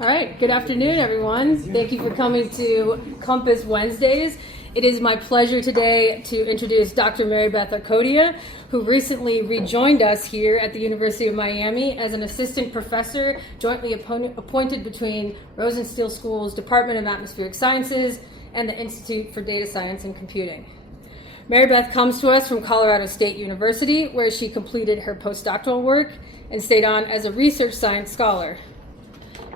All right, good afternoon, everyone. Thank you for coming to Compass Wednesdays. It is my pleasure today to introduce Dr. Marybeth Arcodia, who recently rejoined us here at the University of Miami as an assistant professor jointly appointed between Rosenstiel School's Department of Atmospheric Sciences and the Institute for Data Science and Computing. Marybeth comes to us from Colorado State University, where she completed her postdoctoral work and stayed on as a research science scholar.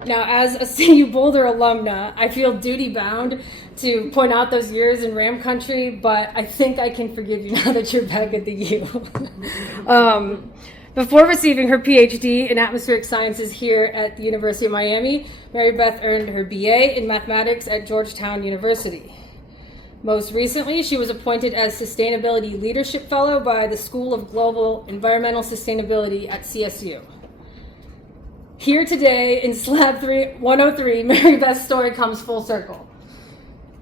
Now, as a CU Boulder alumna, I feel duty-bound to point out those years in Ram Country, but I think I can forgive you now that you're back at the U. Before receiving her PhD in atmospheric sciences here at the University of Miami, Marybeth earned her BA in mathematics at Georgetown University. Most recently, she was appointed as Sustainability Leadership Fellow by the School of Global Environmental Sustainability at CSU. Here today in Slab 103, Marybeth's story comes full circle.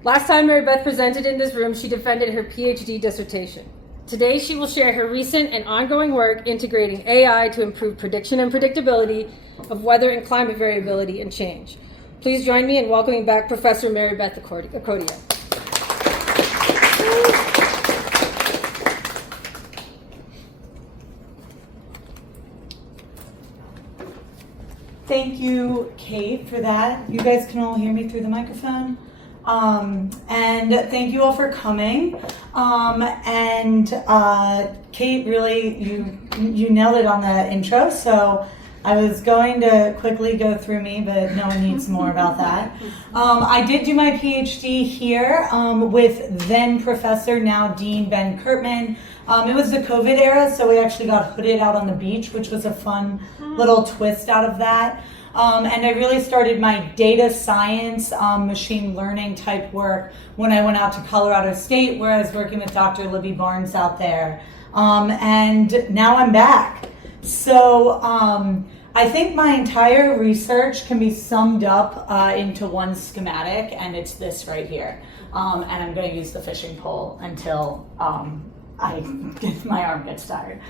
Last time Marybeth presented in this room, she defended her PhD dissertation. Today, she will share her recent and ongoing work integrating AI to improve prediction and predictability of weather and climate variability and change. Please join me in welcoming back Professor Marybeth Arcodia. Thank you, Kate, for that. You guys can all hear me through the microphone. And thank you all for coming. Kate, really, you nailed it on the intro. So I was going to quickly go through me, but no one needs more about that. I did do my PhD here with then Professor, now Dean Ben Kurtman. It was the COVID era, so we actually got hooded out on the beach, which was a fun little twist out of that. And I really started my data science, machine learning type work when I went out to Colorado State, where I was working with Dr. Libby Barnes out there. And now I'm back. So I think my entire research can be summed up into one schematic, and it's this right here. And I'm going to use the fishing pole until my arm gets tired.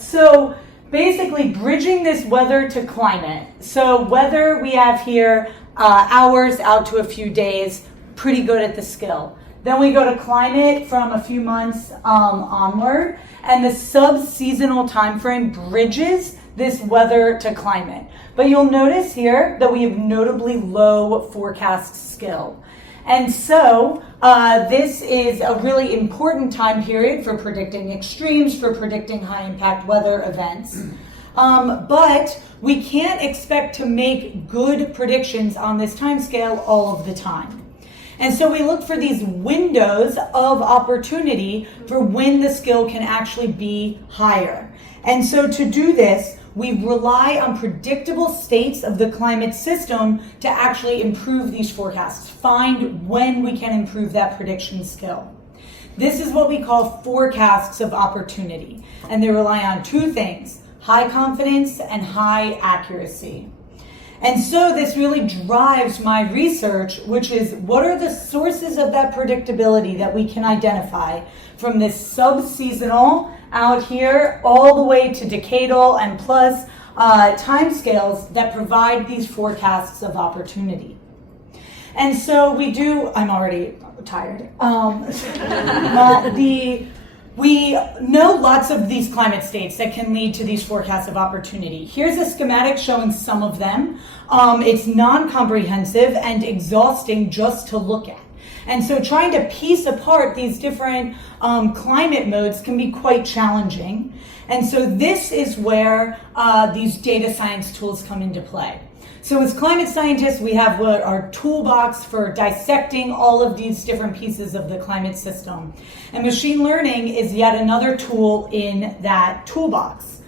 So basically bridging this weather to climate. So weather we have here, hours out to a few days, pretty good at the skill. Then we go to climate from a few months onward, and the subseasonal time frame bridges this weather to climate. But you'll notice here that we have notably low forecast skill. And so this is a really important time period for predicting extremes, for predicting high impact weather events. But we can't expect to make good predictions on this time scale all of the time. And so we look for these windows of opportunity for when the skill can actually be higher. And so to do this, we rely on predictable states of the climate system to actually improve these forecasts, find when we can improve that prediction skill. This is what we call forecasts of opportunity, and they rely on two things: high confidence and high accuracy. And so this really drives my research, which is what are the sources of that predictability that we can identify from this subseasonal out here all the way to decadal and plus timescales that provide these forecasts of opportunity. And so we do, I'm already tired. We know lots of these climate states that can lead to these forecasts of opportunity. Here's a schematic showing some of them. It's non-comprehensive and exhausting just to look at. And so trying to piece apart these different climate modes can be quite challenging. And so this is where these data science tools come into play. So as climate scientists, we have our toolbox for dissecting all of these different pieces of the climate system. And machine learning is yet another tool in that toolbox.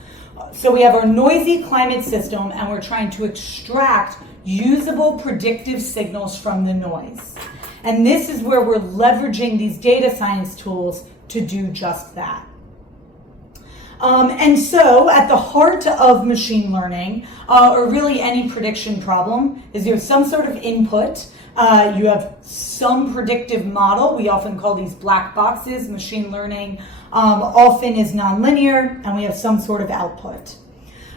So we have our noisy climate system, and we're trying to extract usable predictive signals from the noise. And this is where we're leveraging these data science tools to do just that. And so at the heart of machine learning, or really any prediction problem, is you have some sort of input, you have some predictive model. We often call these black boxes. Machine learning often is nonlinear, and we have some sort of output.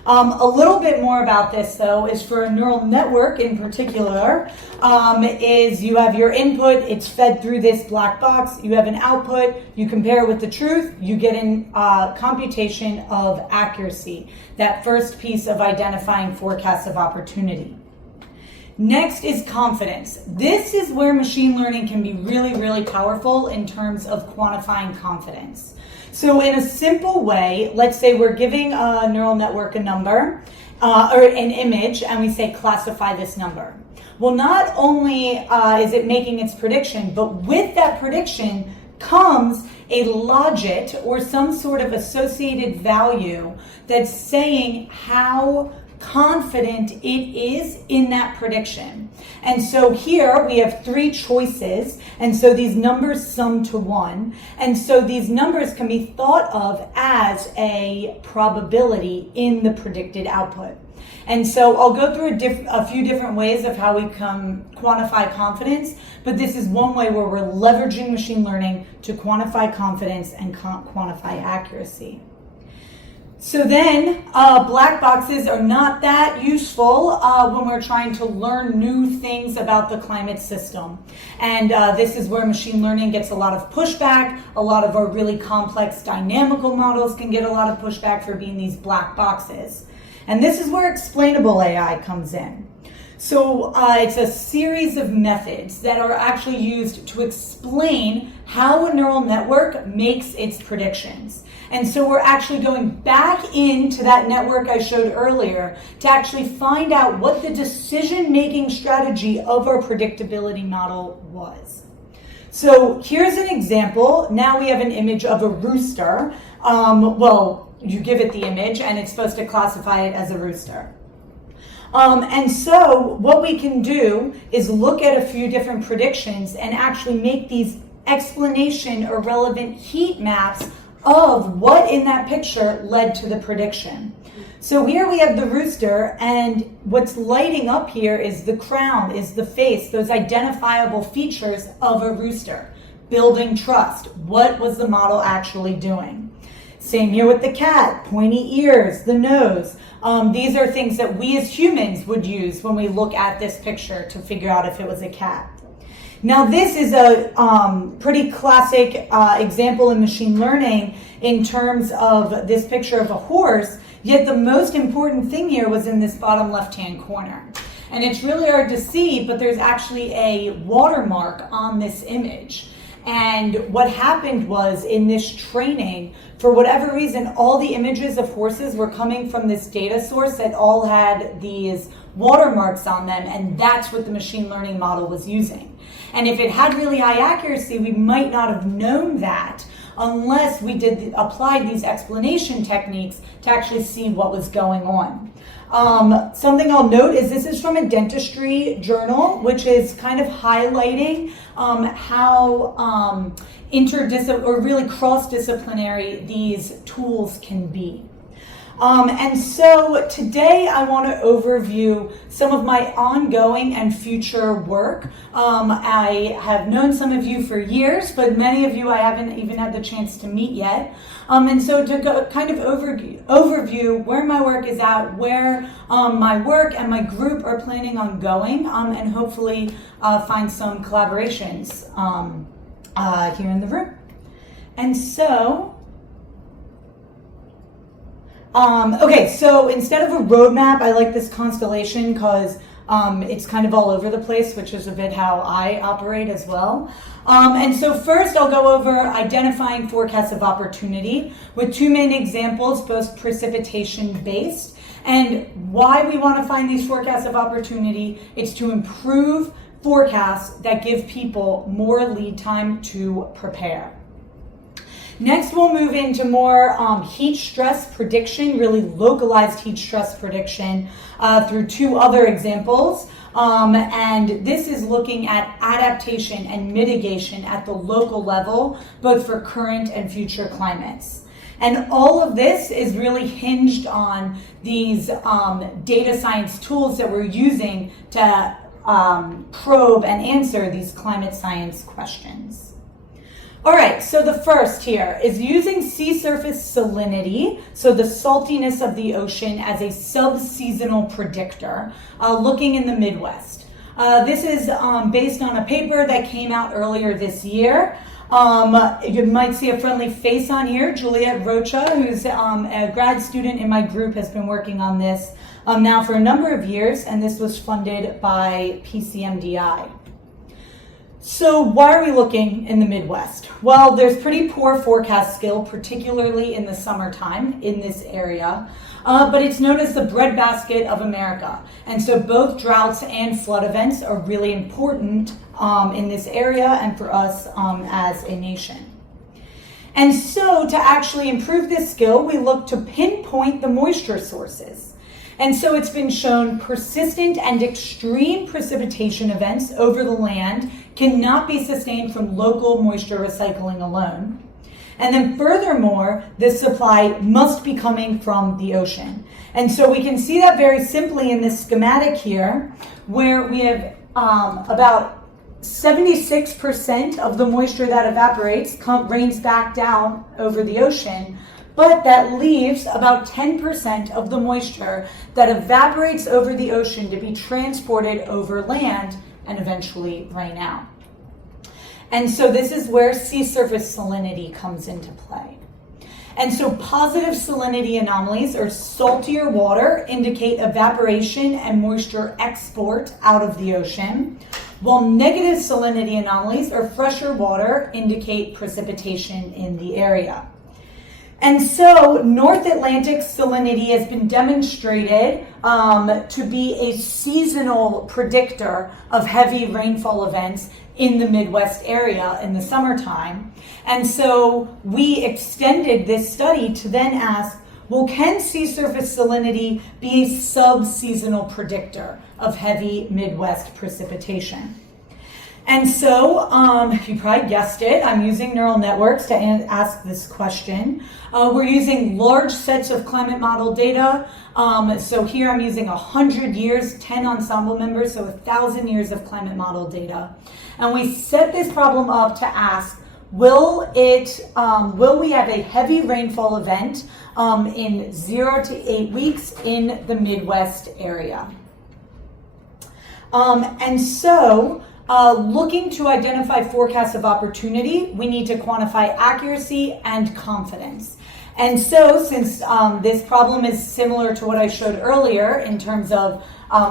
A little bit more about this, though, is for a neural network in particular, is you have your input, it's fed through this black box, you have an output, you compare it with the truth, you get an computation of accuracy, that first piece of identifying forecasts of opportunity. Next is confidence. This is where machine learning can be really, really powerful in terms of quantifying confidence. So in a simple way, let's say we're giving a neural network a number or an image, and we say classify this number. Well, not only is it making its prediction, but with that prediction comes a logit or some sort of associated value that's saying how confident it is in that prediction. And so here we have 3 choices, and so these numbers sum to 1, and so these numbers can be thought of as a probability in the predicted output. And so I'll go through a few different ways of how we can quantify confidence, but this is one way where we're leveraging machine learning to quantify confidence and quantify accuracy. So then, black boxes are not that useful when we're trying to learn new things about the climate system. And this is where machine learning gets a lot of pushback. A lot of our really complex dynamical models can get a lot of pushback for being these black boxes. And this is where explainable AI comes in. So it's a series of methods that are actually used to explain how a neural network makes its predictions. And so we're actually going back into that network I showed earlier to actually find out what the decision-making strategy of our predictability model was. So here's an example. Now we have an image of a rooster. Well, you give it the image and it's supposed to classify it as a rooster. And so what we can do is look at a few different predictions and actually make these explanation or relevant heat maps of what in that picture led to the prediction. So here we have the rooster, and what's lighting up here is the crown, is the face, those identifiable features of a rooster. Building trust. What was the model actually doing? Same here with the cat, pointy ears, the nose. These are things that we as humans would use when we look at this picture to figure out if it was a cat. Now this is a pretty classic example in machine learning in terms of this picture of a horse, yet the most important thing here was in this bottom left-hand corner. And it's really hard to see, but there's actually a watermark on this image. And what happened was in this training, for whatever reason, all the images of horses were coming from this data source that all had these watermarks on them, and that's what the machine learning model was using. And if it had really high accuracy, we might not have known that unless we applied these explanation techniques to actually see what was going on. Something I'll note is this is from a dentistry journal, which is kind of highlighting how interdisciplinary or really cross-disciplinary these tools can be. And so today I want to overview some of my ongoing and future work. I have known some of you for years, but many of you I haven't even had the chance to meet yet. And so to go kind of overview where my work is at, where my work and my group are planning on going, and hopefully find some collaborations here in the room. And so, okay, so instead of a roadmap, I like this constellation because it's kind of all over the place, which is a bit how I operate as well. And so first I'll go over identifying forecasts of opportunity with 2 main examples, both precipitation based. And why we want to find these forecasts of opportunity, it's to improve forecasts that give people more lead time to prepare. Next, we'll move into more heat stress prediction, really localized heat stress prediction through 2 other examples. And this is looking at adaptation and mitigation at the local level, both for current and future climates. And all of this is really hinged on these data science tools that we're using to probe and answer these climate science questions. All right, so the first here is using sea surface salinity, so the saltiness of the ocean, as a subseasonal predictor, looking in the Midwest. This is based on a paper that came out earlier this year. You might see a friendly face on here. Juliet Rocha, who's a grad student in my group, has been working on this now for a number of years, and this was funded by PCMDI. So why are we looking in the Midwest? Well, there's pretty poor forecast skill, particularly in the summertime in this area, but it's known as the breadbasket of America. And so both droughts and flood events are really important in this area and for us as a nation. And so to actually improve this skill, we look to pinpoint the moisture sources. And so it's been shown persistent and extreme precipitation events over the land cannot be sustained from local moisture recycling alone. And then furthermore, this supply must be coming from the ocean. And so we can see that very simply in this schematic here, where we have about 76% of the moisture that evaporates rains back down over the ocean, but that leaves about 10% of the moisture that evaporates over the ocean to be transported over land and eventually rain out. And so this is where sea surface salinity comes into play. And so positive salinity anomalies, or saltier water, indicate evaporation and moisture export out of the ocean, while negative salinity anomalies, or fresher water, indicate precipitation in the area. And so North Atlantic salinity has been demonstrated to be a seasonal predictor of heavy rainfall events in the Midwest area in the summertime. And so we extended this study to then ask, well, can sea surface salinity be a subseasonal predictor of heavy Midwest precipitation? And so, you probably guessed it, I'm using neural networks to ask this question. We're using large sets of climate model data. So here I'm using 100 years, 10 ensemble members, so 1,000 years of climate model data. And we set this problem up to ask, will we have a heavy rainfall event in 0 to 8 weeks in the Midwest area? And so, looking to identify forecasts of opportunity, we need to quantify accuracy and confidence. And so, since this problem is similar to what I showed earlier in terms of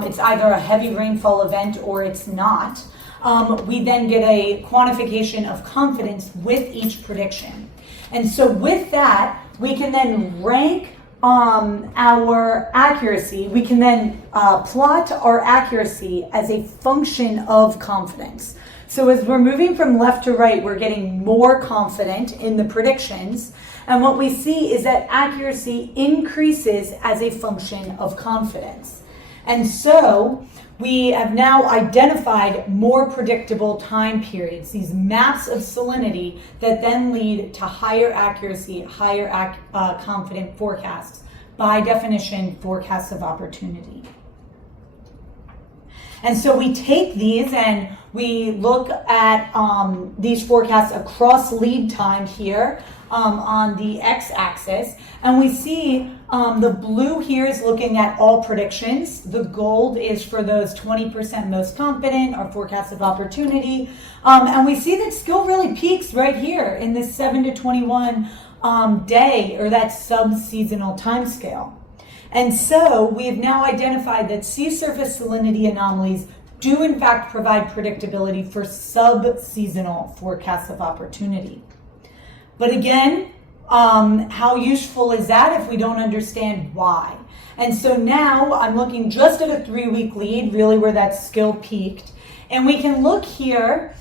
it's either a heavy rainfall event or it's not, we then get a quantification of confidence with each prediction. And so with that, we can then rank our accuracy. We can then plot our accuracy as a function of confidence. So as we're moving from left to right, we're getting more confident in the predictions. And what we see is that accuracy increases as a function of confidence. And so we have now identified more predictable time periods, these maps of salinity that then lead to higher accuracy, higher confident forecasts. By definition, forecasts of opportunity. And so we take these and we look at these forecasts across lead time here on the x-axis, and we see the blue here is looking at all predictions. The gold is for those 20% most confident, or forecasts of opportunity. And we see that skill really peaks right here in this 7 to 21 day, or that subseasonal time scale. And so we have now identified that sea surface salinity anomalies do in fact provide predictability for subseasonal forecasts of opportunity. But again, how useful is that if we don't understand why? And so now I'm looking just at a 3-week lead, really where that skill peaked. And we can look here,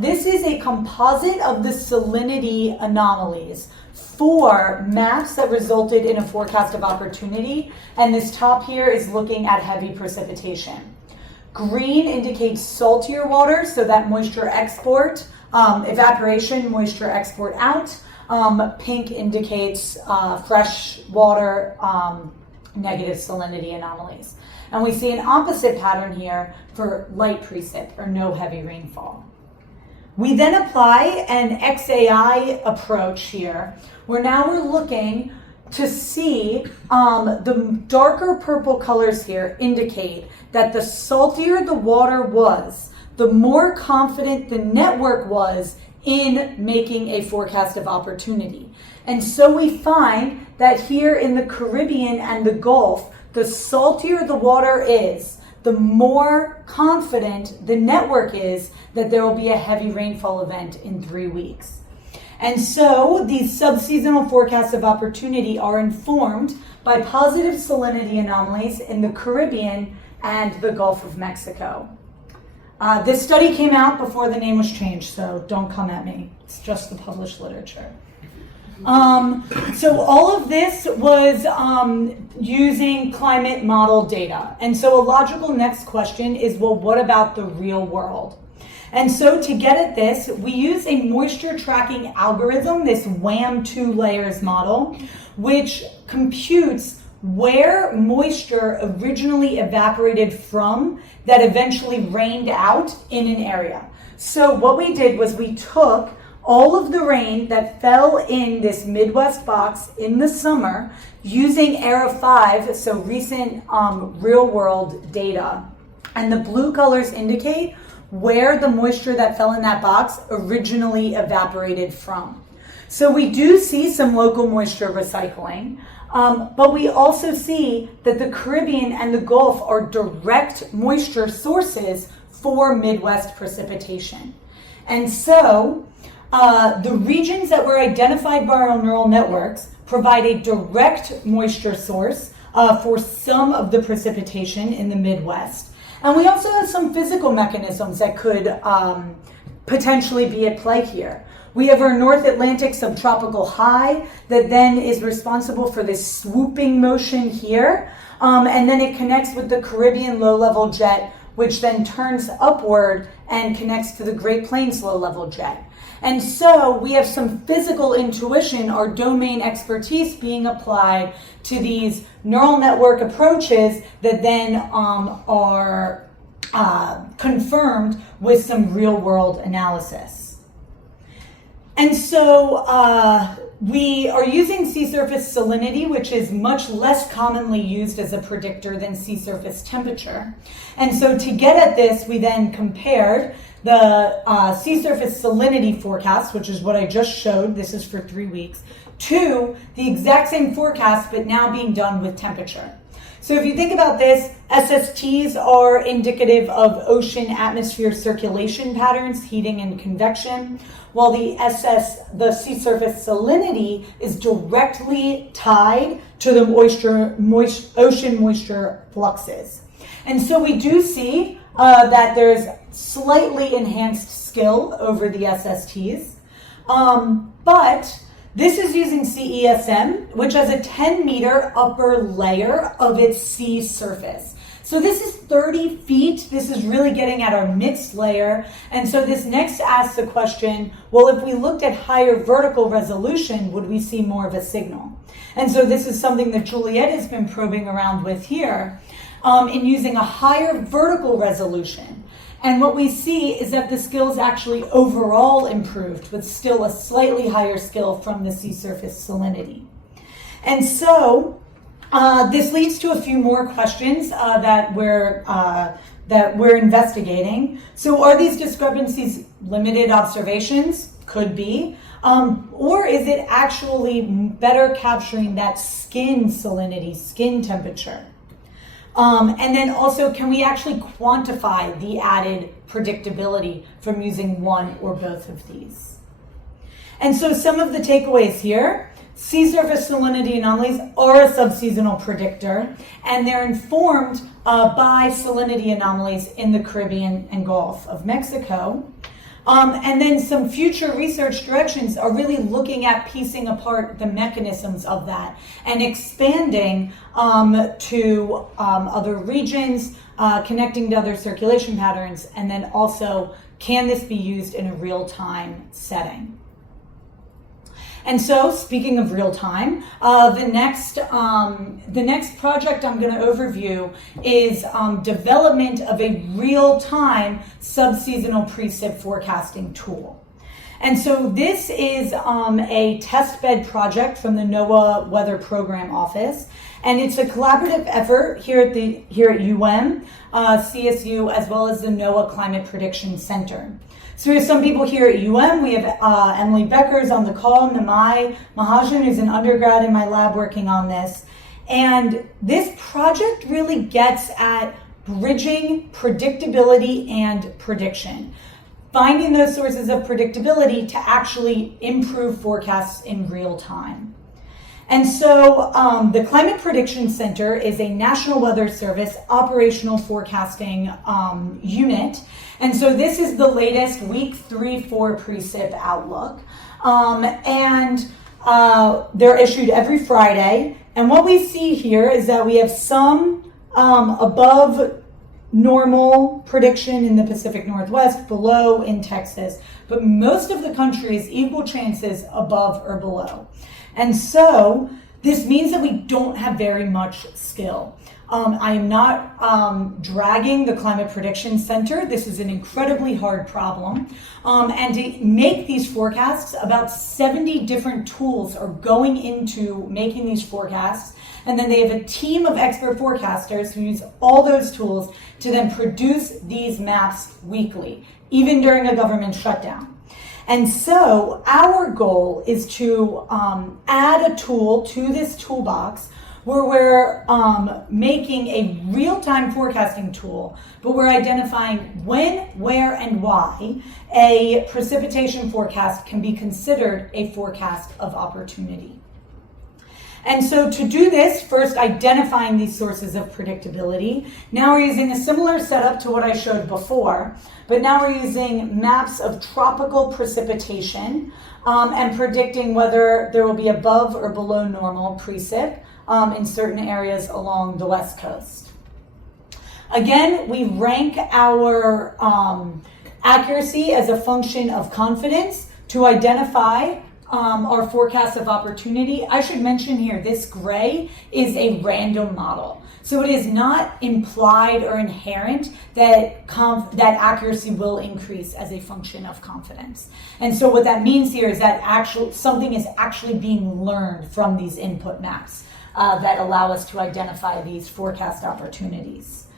this is a composite of the salinity anomalies for maps that resulted in a forecast of opportunity. And this top here is looking at heavy precipitation. Green indicates saltier water, so that moisture export, evaporation, moisture export out. Pink indicates fresh water, negative salinity anomalies. And we see an opposite pattern here for light precip, or no heavy rainfall. We then apply an XAI approach here, where now we're looking to see the darker purple colors here indicate that the saltier the water was, the more confident the network was in making a forecast of opportunity. And so we find that here in the Caribbean and the Gulf, the saltier the water is, the more confident the network is that there will be a heavy rainfall event in 3 weeks. And so these subseasonal forecasts of opportunity are informed by positive salinity anomalies in the Caribbean and the Gulf of Mexico. This study came out before the name was changed, so don't come at me. It's just the published literature. So all of this was using climate model data. And so a logical next question is, well, what about the real world? And so to get at this, we use a moisture tracking algorithm, this WAM 2 layers model, which computes where moisture originally evaporated from that eventually rained out in an area. So what we did was we took all of the rain that fell in this Midwest box in the summer using ERA 5, so recent real world data. And the blue colors indicate where the moisture that fell in that box originally evaporated from. So we do see some local moisture recycling, but we also see that the Caribbean and the Gulf are direct moisture sources for Midwest precipitation. And so the regions that were identified by our neural networks provide a direct moisture source for some of the precipitation in the Midwest. And we also have some physical mechanisms that could potentially be at play here. We have our North Atlantic subtropical high that then is responsible for this swooping motion here. And then it connects with the Caribbean low-level jet, which then turns upward and connects to the Great Plains low-level jet. And so we have some physical intuition, our domain expertise being applied to these neural network approaches that then are confirmed with some real world analysis. And so we are using sea surface salinity, which is much less commonly used as a predictor than sea surface temperature. And so to get at this, we then compared the sea surface salinity forecast, which is what I just showed, this is for 3 weeks, to the exact same forecast, but now being done with temperature. So if you think about this, SSTs are indicative of ocean atmosphere circulation patterns, heating and convection, while the sea surface salinity is directly tied to the ocean moisture fluxes. And so we do see that there's slightly enhanced skill over the SSTs, but this is using CESM, which has a 10-meter upper layer of its sea surface. So this is 30 feet. This is really getting at our mixed layer. And so this next asks the question, well, if we looked at higher vertical resolution, would we see more of a signal? And so this is something that Juliet has been probing around with here in using a higher vertical resolution. And what we see is that the skills actually overall improved with still a slightly higher skill from the sea surface salinity. And so this leads to a few more questions that we're investigating. So are these discrepancies limited observations? Could be. Or is it actually better capturing that skin salinity, skin temperature? And then also, can we actually quantify the added predictability from using one or both of these? And so some of the takeaways here, sea surface salinity anomalies are a subseasonal predictor, and they're informed by salinity anomalies in the Caribbean and Gulf of Mexico. And then some future research directions are really looking at piecing apart the mechanisms of that and expanding to other regions, connecting to other circulation patterns, and then also, can this be used in a real-time setting? And so, speaking of real time, the next project I'm going to overview is development of a real time subseasonal precip forecasting tool. And so this is a test bed project from the NOAA Weather Program Office, and it's a collaborative effort here at UM, CSU, as well as the NOAA Climate Prediction Center. So we have some people here at UM. We have Emily Becker's on the call, Namai Mahajan, who's an undergrad in my lab working on this. And this project really gets at bridging predictability and prediction, finding those sources of predictability to actually improve forecasts in real time. And so the Climate Prediction Center is a National Weather Service operational forecasting unit. And so this is the latest week 3-4 precip outlook. They're issued every Friday. And what we see here is that we have some above normal prediction in the Pacific Northwest, below in Texas, but most of the country is equal chances above or below. And so this means that we don't have very much skill. I am not dragging the Climate Prediction Center. This is an incredibly hard problem. And to make these forecasts, about 70 different tools are going into making these forecasts. And then they have a team of expert forecasters who use all those tools to then produce these maps weekly, even during a government shutdown. And so our goal is to add a tool to this toolbox where we're making a real-time forecasting tool, but we're identifying when, where, and why a precipitation forecast can be considered a forecast of opportunity. And so to do this, first identifying these sources of predictability. Now we're using a similar setup to what I showed before, but now we're using maps of tropical precipitation and predicting whether there will be above or below normal precip in certain areas along the West Coast. Again, we rank our accuracy as a function of confidence to identify our forecast of opportunity. I should mention here, this gray is a random model. So it is not implied or inherent that accuracy will increase as a function of confidence. And so what that means here is that something is actually being learned from these input maps that allow us to identify these forecast opportunities.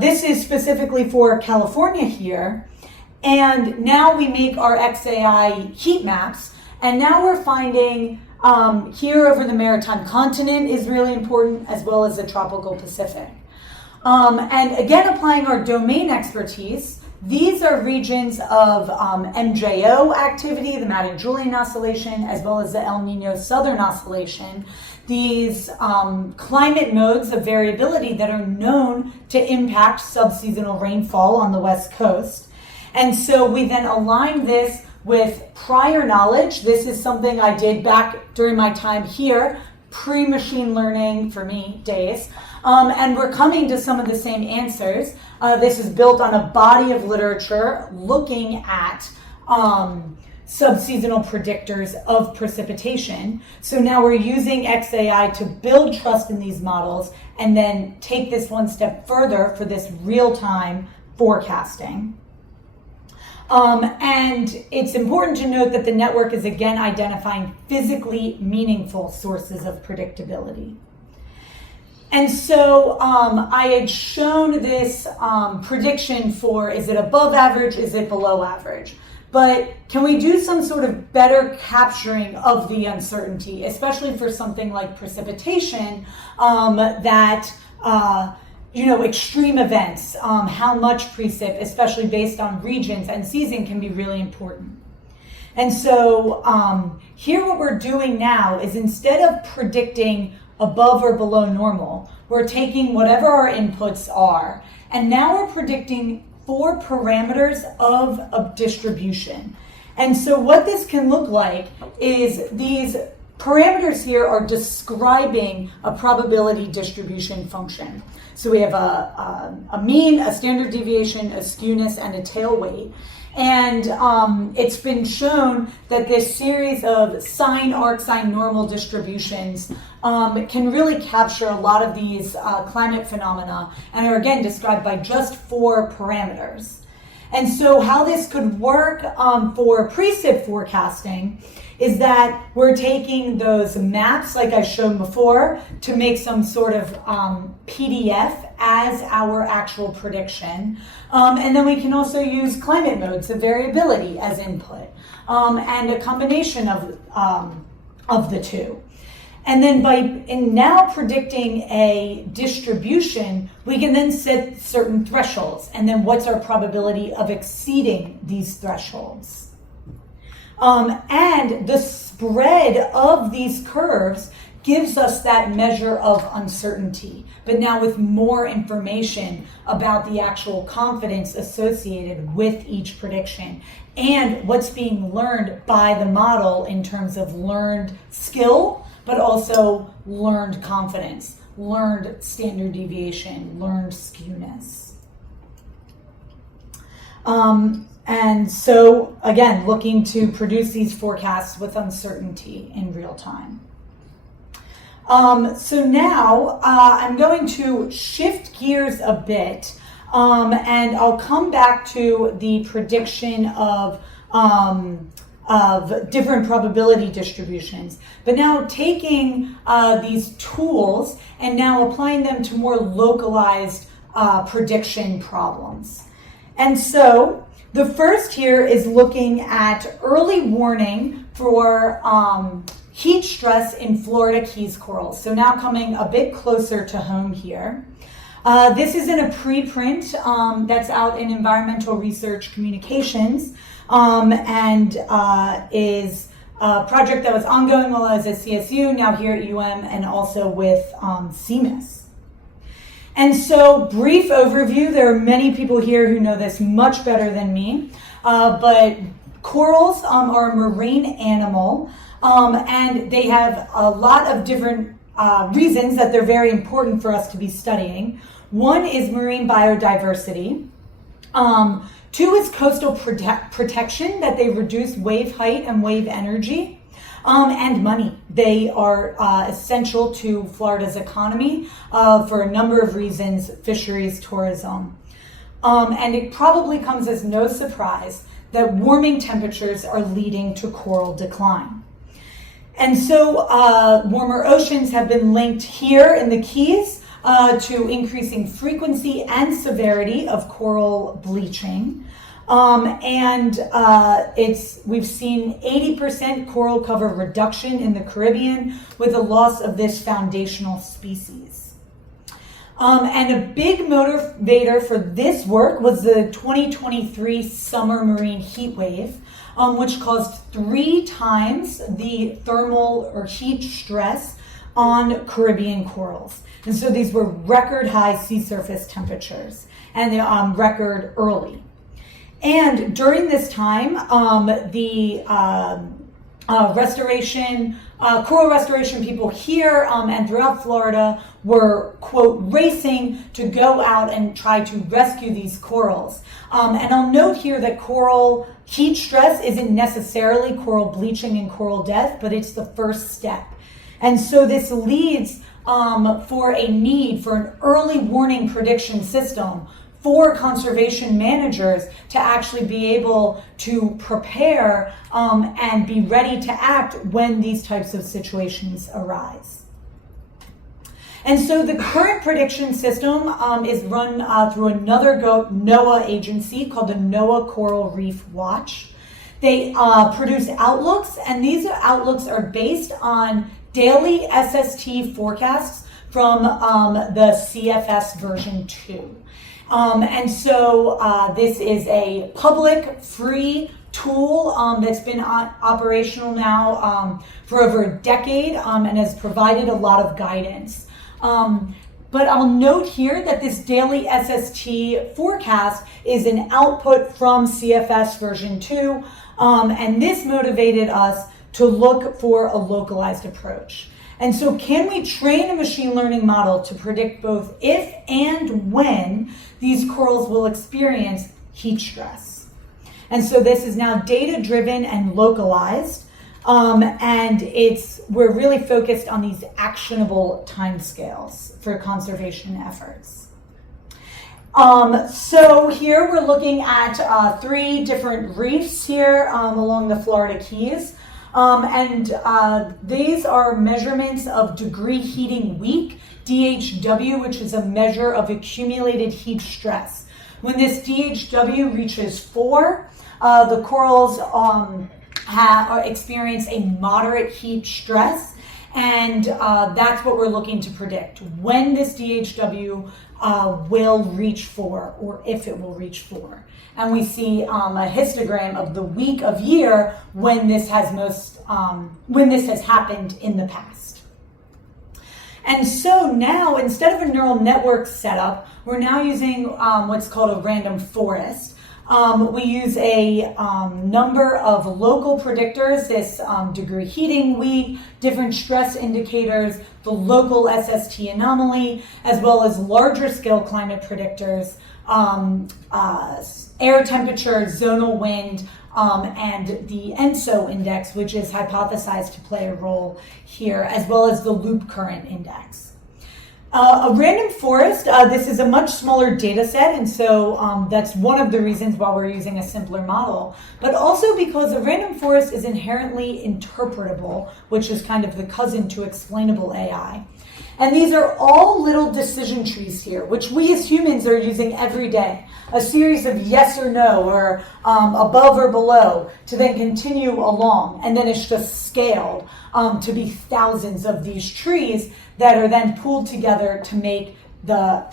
This is specifically for California here. And now we make our XAI heat maps, and now we're finding here over the maritime continent is really important, as well as the tropical Pacific. And again, applying our domain expertise, these are regions of MJO activity, the Madden-Julian Oscillation, as well as the El Nino Southern Oscillation. These climate modes of variability that are known to impact subseasonal rainfall on the West Coast. And so we then align this with prior knowledge. This is something I did back during my time here, pre-machine learning, for me, days. And we're coming to some of the same answers. This is built on a body of literature looking at subseasonal predictors of precipitation. So now we're using XAI to build trust in these models and then take this one step further for this real-time forecasting. And it's important to note that the network is again identifying physically meaningful sources of predictability. And so I had shown this prediction for, is it above average, is it below average? But can we do some sort of better capturing of the uncertainty, especially for something like precipitation extreme events, how much precip, especially based on regions and season, can be really important. And so here what we're doing now is instead of predicting above or below normal, we're taking whatever our inputs are, and now we're predicting 4 parameters of a distribution. And so what this can look like is these parameters here are describing a probability distribution function. So we have a mean, a standard deviation, a skewness, and a tail weight. And it's been shown that this series of sine, arc, sine, normal distributions can really capture a lot of these climate phenomena and are again described by just 4 parameters. And so how this could work for precip forecasting is that we're taking those maps like I showed before to make some sort of PDF as our actual prediction. And then we can also use climate modes of variability as input and a combination of the two. And then in now predicting a distribution, we can then set certain thresholds. And then what's our probability of exceeding these thresholds? And the spread of these curves gives us that measure of uncertainty, but now with more information about the actual confidence associated with each prediction and what's being learned by the model in terms of learned skill, but also learned confidence, learned standard deviation, learned skewness. And so, again, looking to produce these forecasts with uncertainty in real time. So now I'm going to shift gears a bit, and I'll come back to the prediction of different probability distributions. But now taking these tools and now applying them to more localized prediction problems. And so the first here is looking at early warning for heat stress in Florida Keys corals. So now coming a bit closer to home here. This is in a preprint that's out in Environmental Research Communications and is a project that was ongoing while I was at CSU, now here at UM, and also with CMIS. And so, brief overview, there are many people here who know this much better than me, but corals are a marine animal, and they have a lot of different reasons that they're very important for us to be studying. One is marine biodiversity. 2 is coastal protection, that they reduce wave height and wave energy. And money. They are essential to Florida's economy for a number of reasons, fisheries, tourism. And it probably comes as no surprise that warming temperatures are leading to coral decline. And so warmer oceans have been linked here in the Keys to increasing frequency and severity of coral bleaching. We've seen 80% coral cover reduction in the Caribbean with the loss of this foundational species. And a big motivator for this work was the 2023 summer marine heat wave, which caused 3 times the thermal or heat stress on Caribbean corals. And so these were record high sea surface temperatures and they record early. And during this time, the coral restoration people here and throughout Florida were, quote, racing to go out and try to rescue these corals. And I'll note here that coral heat stress isn't necessarily coral bleaching and coral death, but it's the first step. And so this leads for a need for an early warning prediction system for conservation managers to actually be able to prepare and be ready to act when these types of situations arise. And so the current prediction system is run through another NOAA agency called the NOAA Coral Reef Watch. They produce outlooks, and these outlooks are based on daily SST forecasts from the CFS version 2. And so this is a public, free tool that's been operational now for over a decade and has provided a lot of guidance. But I'll note here that this daily SST forecast is an output from CFS version 2, and this motivated us to look for a localized approach. And so can we train a machine learning model to predict both if and when these corals will experience heat stress? And so this is now data-driven and localized, and we're really focused on these actionable timescales for conservation efforts. So here we're looking at 3 different reefs here along the Florida Keys. These are measurements of degree heating week, DHW, which is a measure of accumulated heat stress. When this DHW reaches 4, the corals experience a moderate heat stress, and that's what we're looking to predict, when this DHW will reach 4, or if it will reach 4. And we see a histogram of the week of year when this has happened in the past. And so now, instead of a neural network setup, we're now using what's called a random forest. We use a number of local predictors, this degree heating week, different stress indicators, the local SST anomaly, as well as larger scale climate predictors, air temperature, zonal wind, and the ENSO index, which is hypothesized to play a role here, as well as the loop current index. A random forest, this is a much smaller data set, and so that's one of the reasons why we're using a simpler model, but also because a random forest is inherently interpretable, which is kind of the cousin to explainable AI. And these are all little decision trees here, which we as humans are using every day. A series of yes or no, or above or below, to then continue along. And then it's just scaled to be thousands of these trees that are then pooled together to make the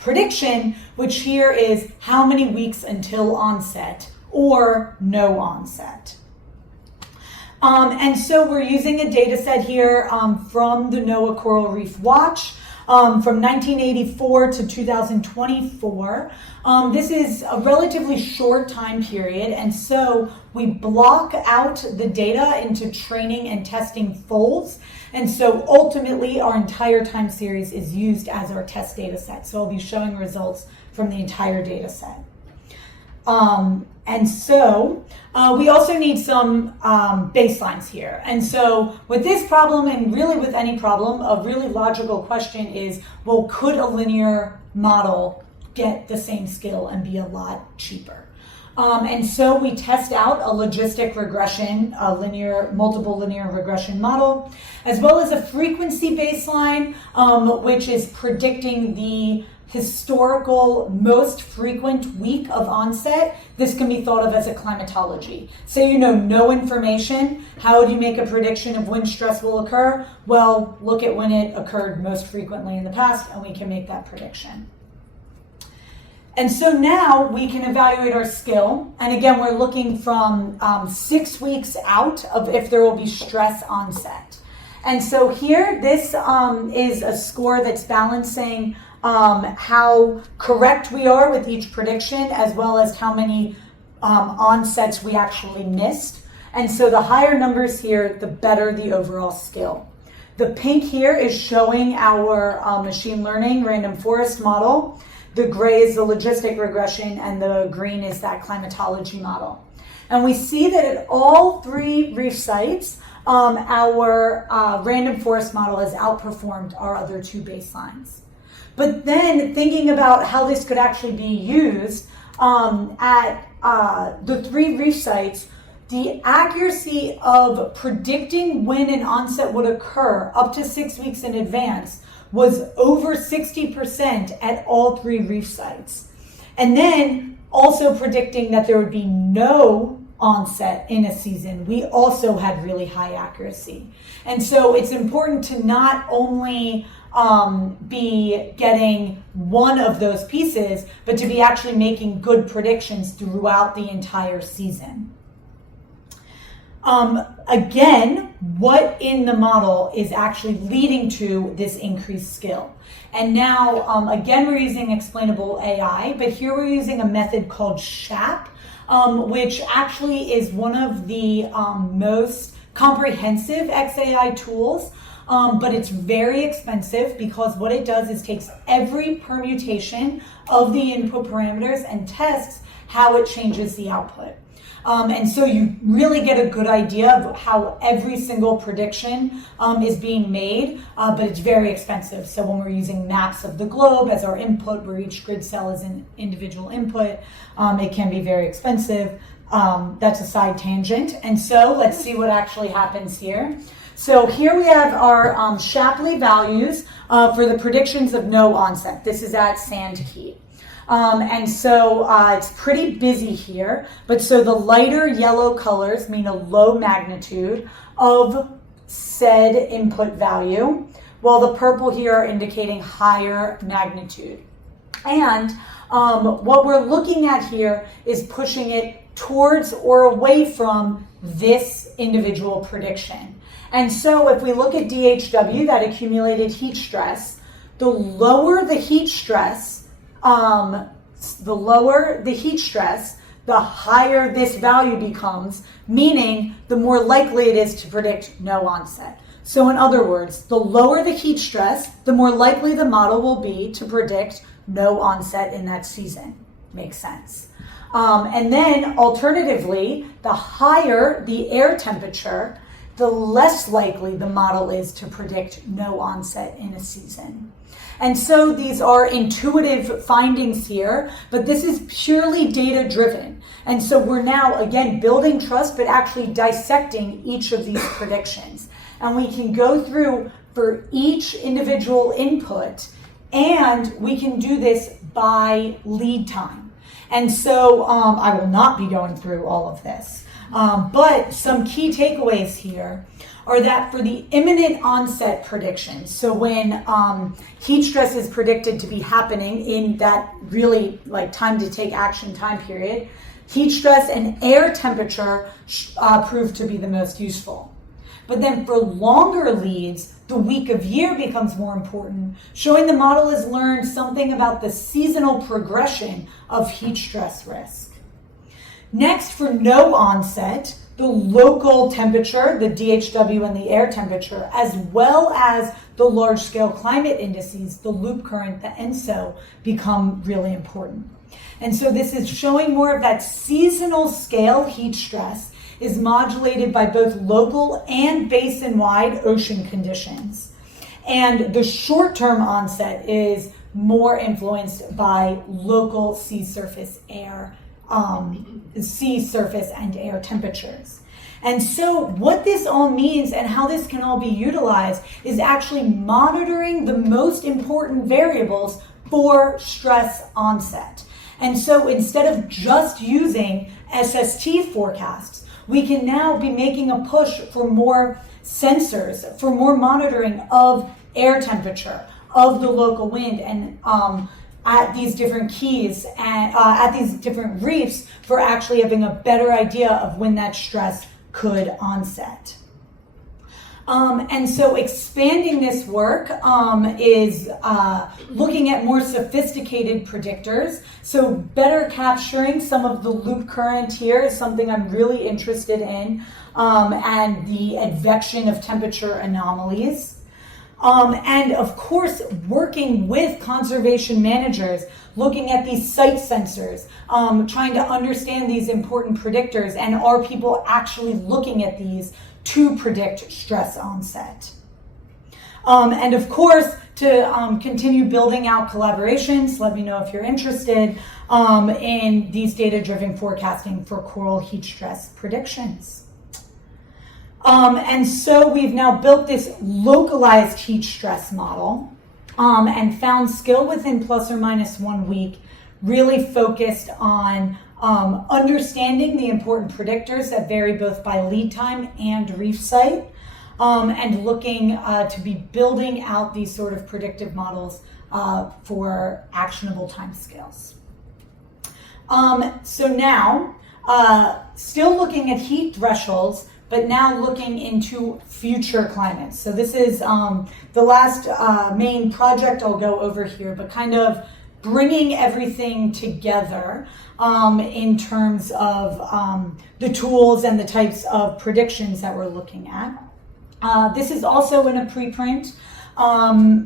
prediction, which here is how many weeks until onset or no onset. And so we're using a data set here from the NOAA Coral Reef Watch from 1984 to 2024. This is a relatively short time period, and so we block out the data into training and testing folds. And so ultimately our entire time series is used as our test data set. So I'll be showing results from the entire data set. And so we also need some baselines here. And so with this problem, and really with any problem, a really logical question is, well, could a linear model get the same skill and be a lot cheaper? And so we test out a logistic regression, a multiple linear regression model, as well as a frequency baseline, which is predicting the historical most frequent week of onset. This can be thought of as a climatology. Say you know no information, how would you make a prediction of when stress will occur? Well, look at when it occurred most frequently in the past, and we can make that prediction. And so now we can evaluate our skill. And again, we're looking from 6 weeks out of if there will be stress onset. And so here, this is a score that's balancing how correct we are with each prediction, as well as how many onsets we actually missed. And so the higher numbers here, the better the overall skill. The pink here is showing our machine learning random forest model. The gray is the logistic regression, and the green is that climatology model. And we see that at all 3 reef sites, our random forest model has outperformed our other 2 baselines. But then thinking about how this could actually be used at the 3 reef sites, the accuracy of predicting when an onset would occur up to 6 weeks in advance was over 60% at all 3 reef sites. And then also predicting that there would be no onset in a season, we also had really high accuracy. And so it's important to not only be getting one of those pieces, but to be actually making good predictions throughout the entire season. Again, what in the model is actually leading to this increased skill? And now, again, we're using explainable AI, but here we're using a method called SHAP, which actually is one of the most comprehensive XAI tools, but it's very expensive because what it does is takes every permutation of the input parameters and tests how it changes the output. And so you really get a good idea of how every single prediction is being made, but it's very expensive. So when we're using maps of the globe as our input, where each grid cell is an individual input, it can be very expensive. That's a side tangent. And so let's see what actually happens here. So here we have our Shapley values for the predictions of no onset. This is at Sandkey. And so it's pretty busy here, but so the lighter yellow colors mean a low magnitude of said input value, while the purple here are indicating higher magnitude. And what we're looking at here is pushing it towards or away from this individual prediction. And so if we look at DHW, that accumulated heat stress, the lower the heat stress, the higher this value becomes, meaning the more likely it is to predict no onset. So in other words, the lower the heat stress, the more likely the model will be to predict no onset in that season. Makes sense. And then alternatively, the higher the air temperature, the less likely the model is to predict no onset in a season. And so these are intuitive findings here, but this is purely data driven. And so we're now, again, building trust, but actually dissecting each of these predictions. And we can go through for each individual input, and we can do this by lead time. And so I will not be going through all of this. But some key takeaways here are that for the imminent onset predictions, so when heat stress is predicted to be happening in that really like time to take action time period, heat stress and air temperature prove to be the most useful. But then for longer leads, the week of year becomes more important, showing the model has learned something about the seasonal progression of heat stress risk. Next, for no onset, the local temperature, the DHW and the air temperature, as well as the large-scale climate indices, the loop current, the ENSO, become really important. And so this is showing more of that seasonal scale heat stress is modulated by both local and basin-wide ocean conditions. And the short-term onset is more influenced by local sea surface and air temperatures. And so what this all means and how this can all be utilized is actually monitoring the most important variables for stress onset. And so instead of just using SST forecasts, we can now be making a push for more sensors, for more monitoring of air temperature, of the local wind, and at these different keys and at these different reefs for actually having a better idea of when that stress could onset. And so expanding this work is looking at more sophisticated predictors. So better capturing some of the loop current here is something I'm really interested in, and the advection of temperature anomalies. And of course, working with conservation managers, looking at these site sensors, trying to understand these important predictors, and are people actually looking at these to predict stress onset? And of course, to continue building out collaborations, let me know if you're interested in these data-driven forecasting for coral heat stress predictions. And so we've now built this localized heat stress model and found skill within plus or minus 1 week, really focused on understanding the important predictors that vary both by lead time and reef site, and looking to be building out these sort of predictive models for actionable timescales. So now, still looking at heat thresholds, but now looking into future climates. So this is the last main project I'll go over here, but kind of bringing everything together in terms of the tools and the types of predictions that we're looking at. This is also in a preprint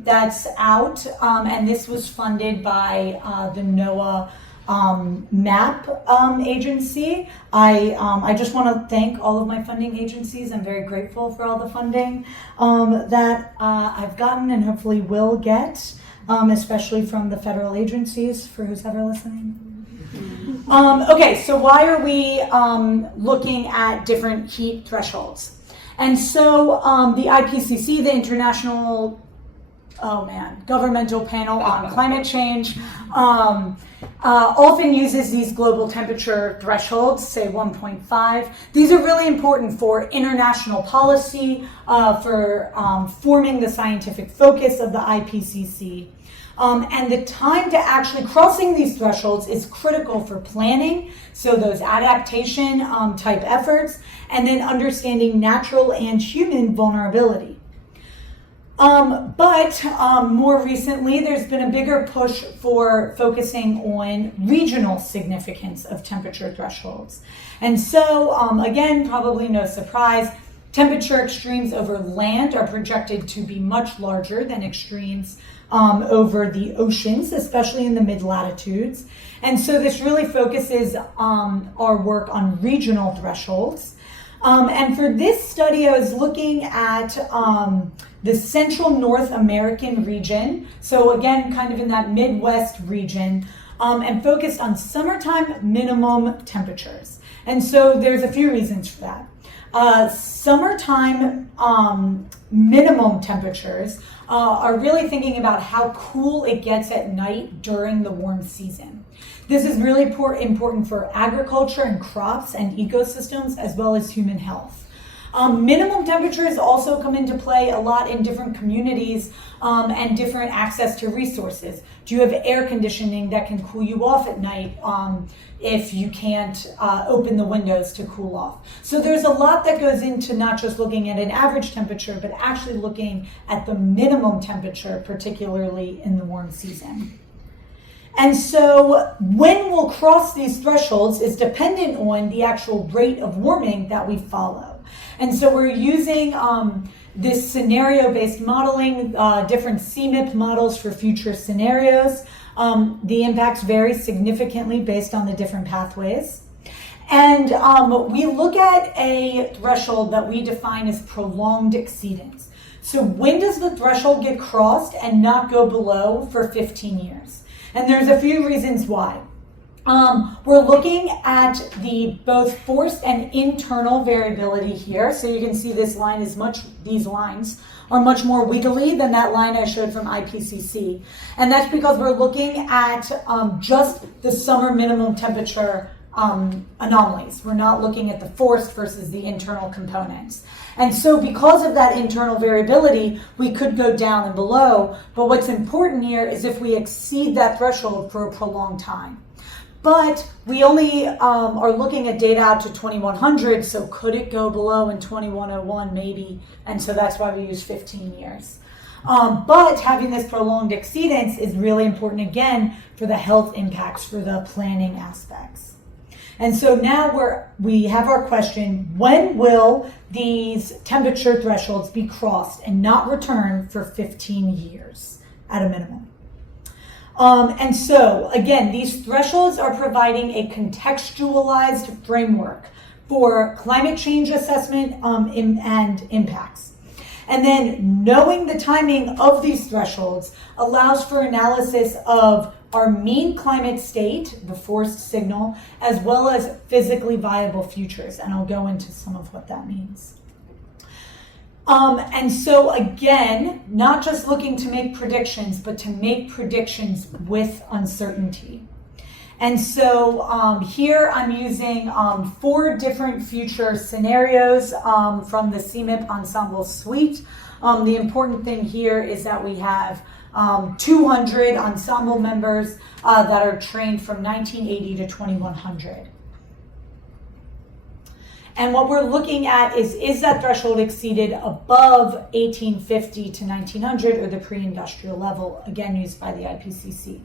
that's out, and this was funded by the NOAA MAP agency. I just want to thank all of my funding agencies. I'm very grateful for all the funding that I've gotten and hopefully will get, especially from the federal agencies, for who's ever listening. Okay, so why are we looking at different heat thresholds? And so the IPCC, the International Governmental Panel on Climate Change, often uses these global temperature thresholds, say 1.5. These are really important for international policy, for forming the scientific focus of the IPCC. And the time to actually crossing these thresholds is critical for planning, so those adaptation type efforts, and then understanding natural and human vulnerability. But more recently, there's been a bigger push for focusing on regional significance of temperature thresholds. And so, again, probably no surprise, temperature extremes over land are projected to be much larger than extremes over the oceans, especially in the mid-latitudes. And so this really focuses our work on regional thresholds. And for this study, I was looking at the Central North American region, so again, kind of in that Midwest region, and focused on summertime minimum temperatures. And so there's a few reasons for that. Summertime minimum temperatures are really thinking about how cool it gets at night during the warm season. This is really important for agriculture and crops and ecosystems, as well as human health. Minimum temperatures also come into play a lot in different communities and different access to resources. Do you have air conditioning that can cool you off at night if you can't open the windows to cool off? So there's a lot that goes into not just looking at an average temperature, but actually looking at the minimum temperature, particularly in the warm season. And so when we'll cross these thresholds is dependent on the actual rate of warming that we follow. And so we're using this scenario-based modeling, different CMIP models for future scenarios. The impacts vary significantly based on the different pathways. And we look at a threshold that we define as prolonged exceedance. So when does the threshold get crossed and not go below for 15 years? And there's a few reasons why. We're looking at the both forced and internal variability here. So you can see these lines are much more wiggly than that line I showed from IPCC. And that's because we're looking at just the summer minimum temperature anomalies. We're not looking at the forced versus the internal components. And so because of that internal variability, we could go down and below. But what's important here is if we exceed that threshold for a prolonged time. But we only are looking at data out to 2100, so could it go below in 2101? Maybe. And so that's why we use 15 years. But having this prolonged exceedance is really important, again, for the health impacts, for the planning aspects. And so now we have our question, when will these temperature thresholds be crossed and not returned for 15 years at a minimum? And so, again, these thresholds are providing a contextualized framework for climate change assessment and impacts. And then knowing the timing of these thresholds allows for analysis of our mean climate state, the forced signal, as well as physically viable futures. And I'll go into some of what that means. And so again, not just looking to make predictions, but to make predictions with uncertainty. And so here I'm using 4 different future scenarios from the CMIP Ensemble suite. The important thing here is that we have 200 ensemble members that are trained from 1980 to 2100. And what we're looking at is that threshold exceeded above 1850 to 1900, or the pre-industrial level, again used by the IPCC.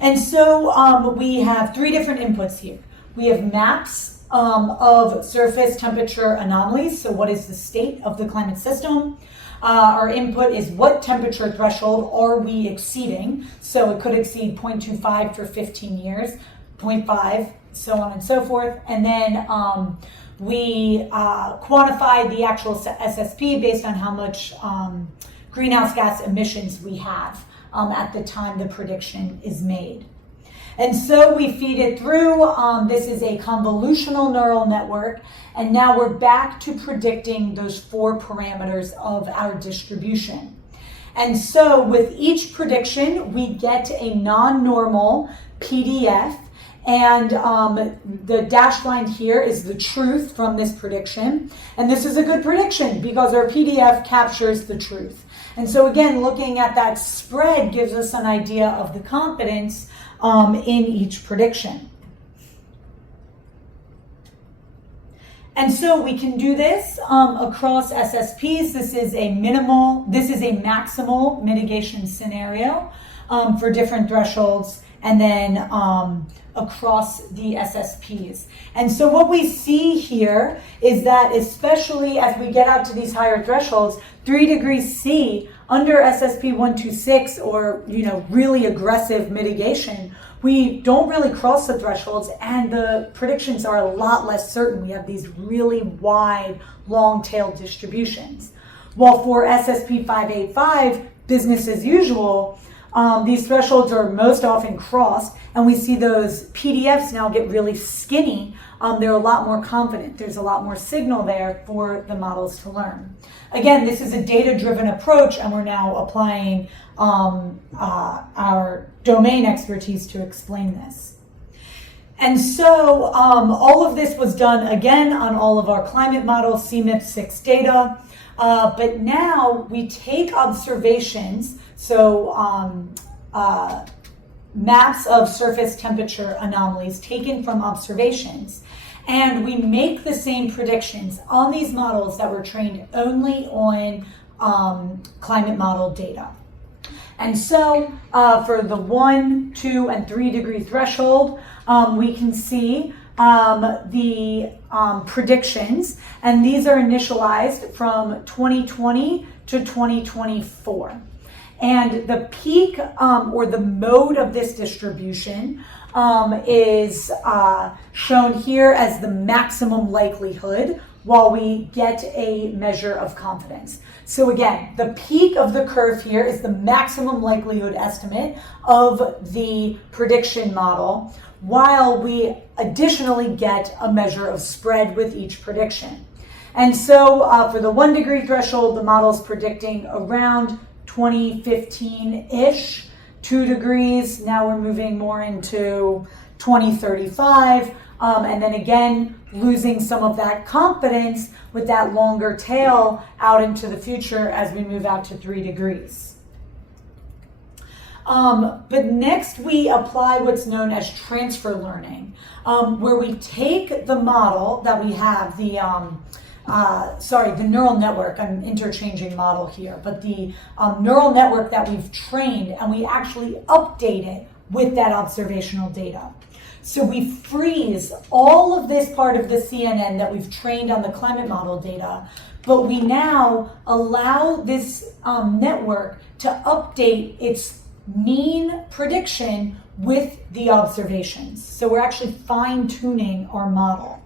And so we have three different inputs here. We have maps of surface temperature anomalies, so what is the state of the climate system? Our input is what temperature threshold are we exceeding, so it could exceed 0.25 for 15 years, 0.5, so on and so forth. And then we quantify the actual SSP based on how much greenhouse gas emissions we have at the time the prediction is made. And so we feed it through. This is a convolutional neural network, and now we're back to predicting those 4 parameters of our distribution. And so with each prediction, we get a non-normal PDF, and the dashed line here is the truth from this prediction. And this is a good prediction because our PDF captures the truth. And so again, looking at that spread gives us an idea of the confidence in each prediction. And so we can do this across SSPs. This is a maximal mitigation scenario for different thresholds, and then across the SSPs. And so what we see here is that, especially as we get out to these higher thresholds, 3 degrees C under SSP 126, or really aggressive mitigation, we don't really cross the thresholds, and the predictions are a lot less certain. We have these really wide, long-tailed distributions. While for SSP 585, business as usual, these thresholds are most often crossed, and we see those PDFs now get really skinny. They're a lot more confident. There's a lot more signal there for the models to learn. Again, this is a data-driven approach, and we're now applying our domain expertise to explain this. And so all of this was done, again, on all of our climate models, CMIP6 data. But now we take observations, so maps of surface temperature anomalies taken from observations, and we make the same predictions on these models that were trained only on climate model data. And so for the 1, 2, and 3 degree threshold, we can see the predictions, and these are initialized from 2020 to 2024. And the peak or the mode of this distribution is shown here as the maximum likelihood, while we get a measure of confidence. So again, the peak of the curve here is the maximum likelihood estimate of the prediction model, while we additionally get a measure of spread with each prediction. And so for the 1 degree threshold, the model is predicting around 2015-ish. 2 degrees, now we're moving more into 2035, and then again losing some of that confidence with that longer tail out into the future as we move out to 3 degrees. But next we apply what's known as transfer learning, where we take the model that we have, the neural network, I'm interchanging model here, but the neural network that we've trained, and we actually update it with that observational data. So we freeze all of this part of the CNN that we've trained on the climate model data, but we now allow this network to update its mean prediction with the observations. So we're actually fine-tuning our model.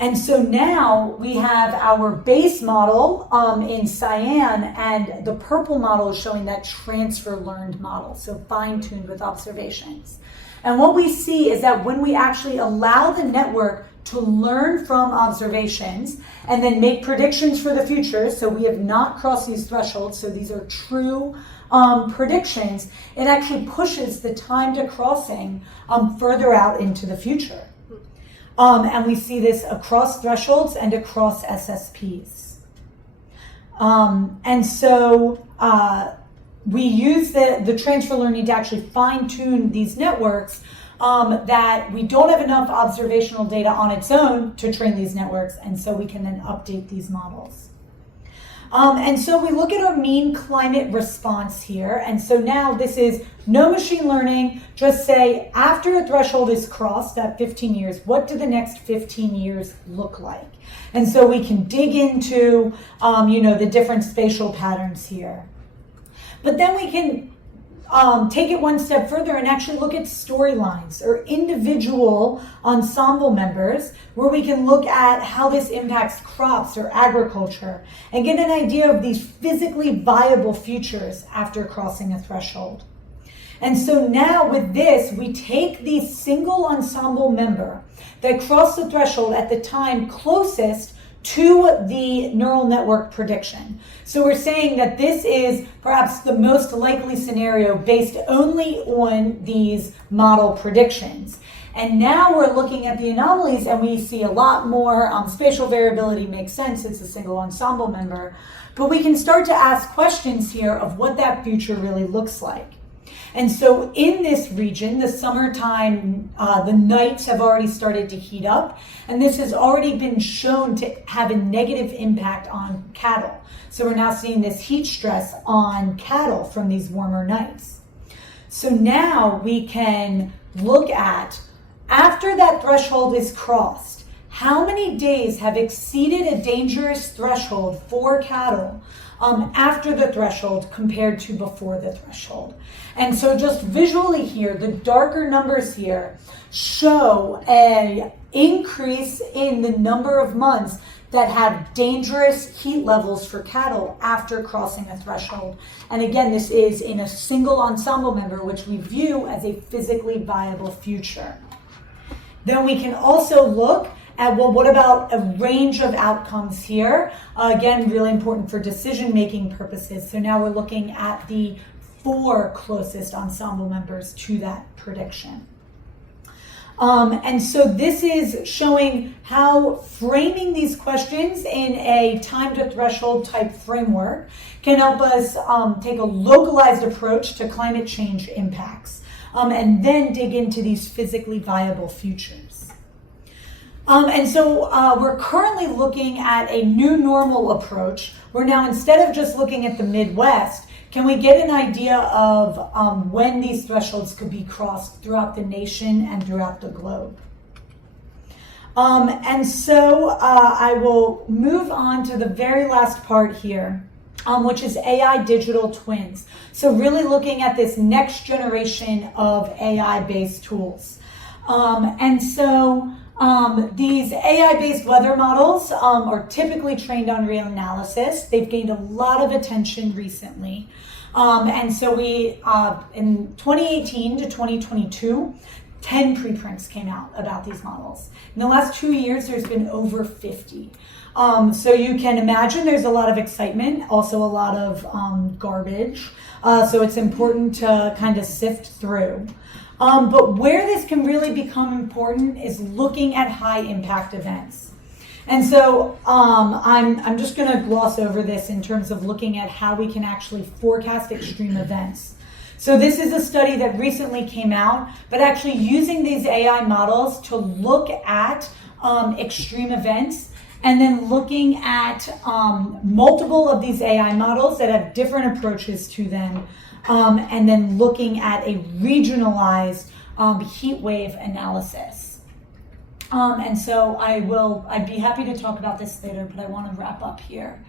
And so now we have our base model in cyan, and the purple model is showing that transfer learned model, so fine-tuned with observations. And what we see is that when we actually allow the network to learn from observations and then make predictions for the future, so we have not crossed these thresholds, so these are true predictions, it actually pushes the time to crossing further out into the future. And we see this across thresholds and across SSPs. And so we use the transfer learning to actually fine-tune these networks that we don't have enough observational data on its own to train these networks, and so we can then update these models. And so we look at our mean climate response here. And so now this is no machine learning, just say after a threshold is crossed at 15 years, what do the next 15 years look like? And so we can dig into, the different spatial patterns here. But then we can take it one step further and actually look at storylines or individual ensemble members where we can look at how this impacts crops or agriculture and get an idea of these physically viable futures after crossing a threshold. And so now with this, we take the single ensemble member that crossed the threshold at the time closest to the neural network prediction. So we're saying that this is perhaps the most likely scenario based only on these model predictions. And now we're looking at the anomalies and we see a lot more spatial variability makes sense. It's a single ensemble member. But we can start to ask questions here of what that future really looks like. And so in this region, the summertime, the nights have already started to heat up, and this has already been shown to have a negative impact on cattle. So we're now seeing this heat stress on cattle from these warmer nights. So now we can look at, after that threshold is crossed, how many days have exceeded a dangerous threshold for cattle after the threshold compared to before the threshold. And so just visually here, the darker numbers here show an increase in the number of months that have dangerous heat levels for cattle after crossing a threshold. And again, this is in a single ensemble member, which we view as a physically viable future. Then we can also look at, well, what about a range of outcomes here? Again, really important for decision-making purposes. So now we're looking at the 4 closest ensemble members to that prediction. And so this is showing how framing these questions in a time to threshold type framework can help us take a localized approach to climate change impacts, and then dig into these physically viable futures. And so we're currently looking at a new normal approach where now instead of just looking at the Midwest, can we get an idea of when these thresholds could be crossed throughout the nation and throughout the globe? And so I will move on to the very last part here, which is AI digital twins. So really looking at this next generation of AI-based tools. And so these AI-based weather models are typically trained on real analysis. They've gained a lot of attention recently. And so we, in 2018 to 2022, 10 preprints came out about these models. In the last 2 years, there's been over 50. So you can imagine there's a lot of excitement, also a lot of garbage. So it's important to kind of sift through. But where this can really become important is looking at high impact events. And so I'm just going to gloss over this in terms of looking at how we can actually forecast extreme events. So this is a study that recently came out, but actually using these AI models to look at extreme events and then looking at multiple of these AI models that have different approaches to them, and then looking at a regionalized heat wave analysis. And so I'd be happy to talk about this later, but I want to wrap up here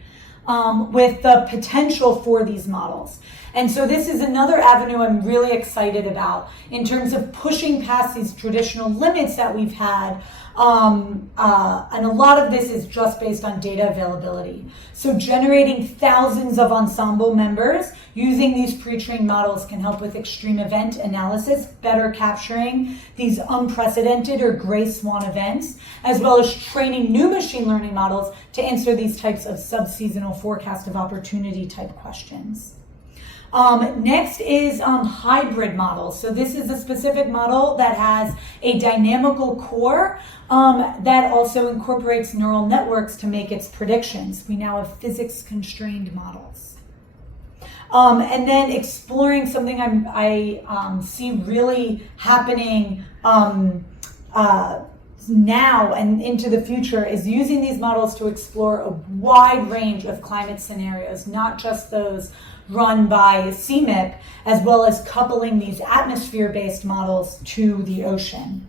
with the potential for these models. And so this is another avenue I'm really excited about in terms of pushing past these traditional limits that we've had. And a lot of this is just based on data availability. So generating thousands of ensemble members using these pre-trained models can help with extreme event analysis, better capturing these unprecedented or gray swan events, as well as training new machine learning models to answer these types of subseasonal forecast of opportunity type questions. Next is hybrid models. So this is a specific model that has a dynamical core that also incorporates neural networks to make its predictions. We now have physics-constrained models. And then exploring something I see really happening now and into the future is using these models to explore a wide range of climate scenarios, not just those run by CMIP, as well as coupling these atmosphere-based models to the ocean.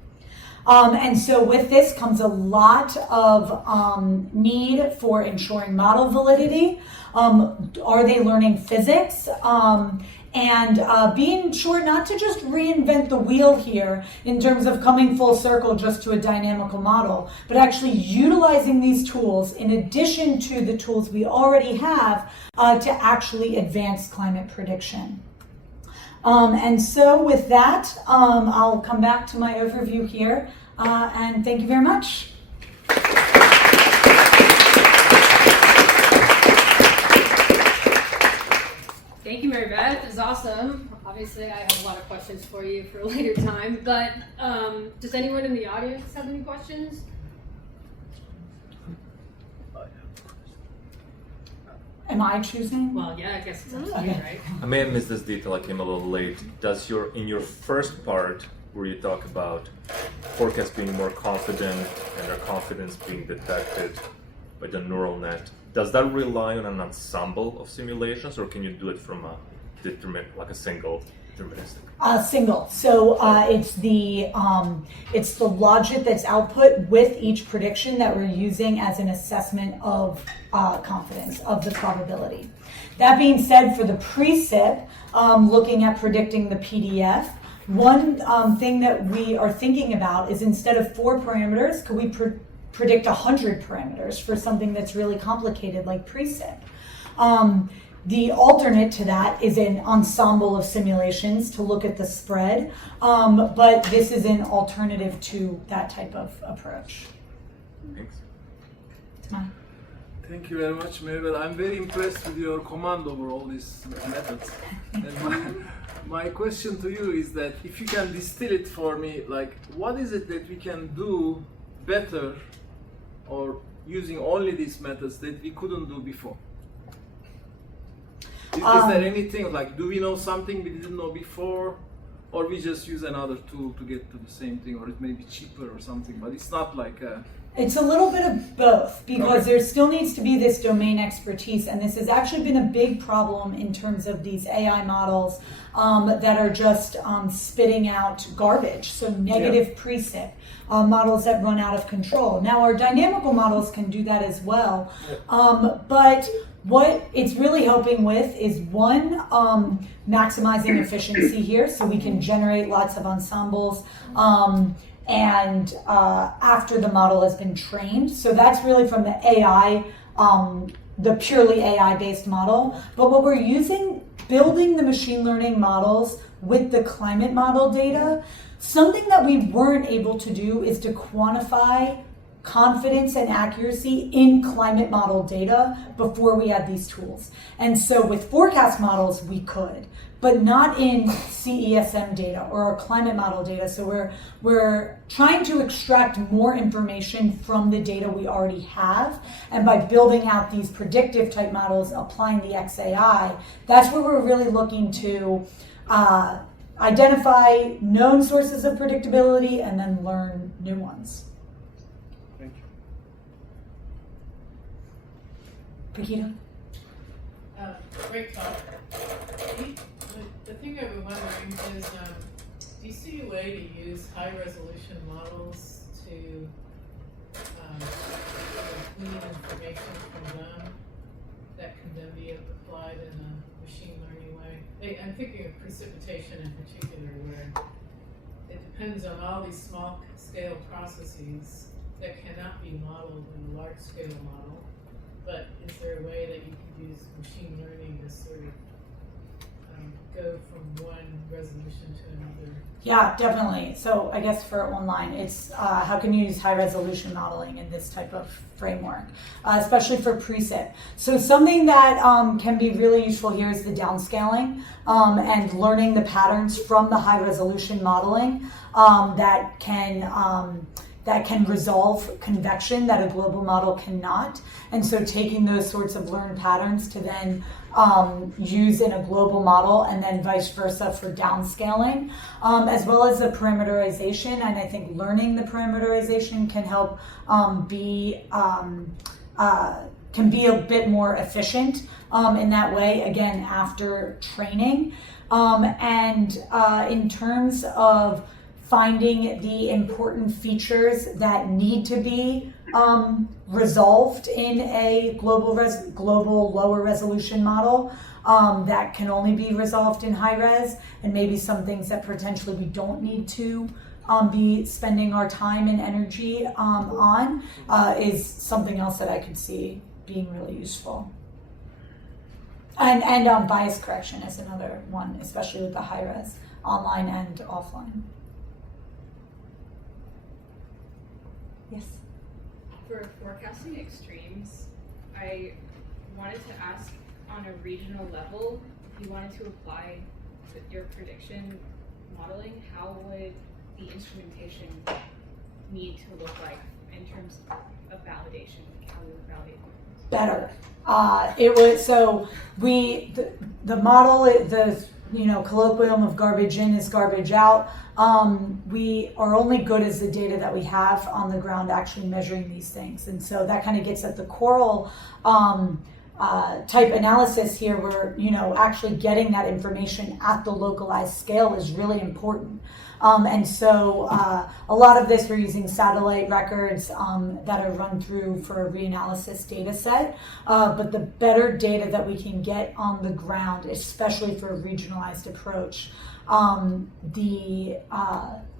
And so with this comes a lot of need for ensuring model validity. Are they learning physics? And being sure not to just reinvent the wheel here in terms of coming full circle just to a dynamical model, but actually utilizing these tools in addition to the tools we already have to actually advance climate prediction. And so with that, I'll come back to my overview here, and thank you very much. Thank you, Marybeth. It's awesome. Obviously, I have a lot of questions for you for a later time, but does anyone in the audience have any questions? Am I choosing? Well, yeah, I guess it's up to you, right? I may have missed this detail, I came a little late. In your first part, where you talk about forecasts being more confident and their confidence being detected by the neural net, does that rely on an ensemble of simulations, or can you do it from a single deterministic? Single. So it's the logic that's output with each prediction that we're using as an assessment of confidence of the probability. That being said, for the precip, looking at predicting the PDF, one thing that we are thinking about is instead of 4 parameters, could we predict 100 parameters for something that's really complicated like precip? The alternate to that is an ensemble of simulations to look at the spread, but this is an alternative to that type of approach. Thanks. Thank you very much, Marybeth. I'm very impressed with your command over all these methods. And my question to you is that if you can distill it for me, like what is it that we can do better or using only these methods that we couldn't do before? Is there anything, like, do we know something we didn't know before, or we just use another tool to get to the same thing, or it may be cheaper or something, but it's not like a... It's a little bit of both, because there still needs to be this domain expertise, and this has actually been a big problem in terms of these AI models that are just spitting out garbage, so negative precip, models that run out of control. Now, our dynamical models can do that as well, but what it's really helping with is one, maximizing efficiency here, so we can generate lots of ensembles, and after the model has been trained. So that's really from the AI, the purely AI-based model. But what we're using, building the machine learning models with the climate model data, something that we weren't able to do is to quantify confidence and accuracy in climate model data before we had these tools. And so with forecast models, we could, but not in CESM data or our climate model data. So we're trying to extract more information from the data we already have. And by building out these predictive type models, applying the XAI, that's where we're really looking to identify known sources of predictability and then learn new ones. Thank you. Pakita? Great talk. The thing I've been wondering is, do you see a way to use high-resolution models to glean information from them that can then be applied in a machine learning way? I'm thinking of precipitation in particular, where it depends on all these small-scale processes that cannot be modeled in a large-scale model. But is there a way that you could use machine learning to sort of go from one resolution to another? Yeah, definitely. So I guess for one line, it's how can you use high resolution modeling in this type of framework, especially for precip. So something that can be really useful here is the downscaling and learning the patterns from the high resolution modeling that can resolve convection that a global model cannot. And so taking those sorts of learned patterns to then use in a global model, and then vice versa for downscaling, as well as the parameterization. And I think learning the parameterization can help can be a bit more efficient in that way, again, after training. In terms of finding the important features that need to be resolved in a global lower resolution model that can only be resolved in high res, and maybe some things that potentially we don't need to be spending our time and energy on is something else that I could see being really useful. And bias correction is another one, especially with the high res, online and offline. Yes. For forecasting extremes, I wanted to ask, on a regional level, if you wanted to apply your prediction modeling, how would the instrumentation need to look like in terms of validation? How we would validate it? Better. It was so the model, the colloquium of garbage in is garbage out. We are only good as the data that we have on the ground actually measuring these things, and so that kind of gets at the coral type analysis here, where actually getting that information at the localized scale is really important. And so a lot of this we're using satellite records that are run through for a reanalysis data set. But the better data that we can get on the ground, especially for a regionalized approach,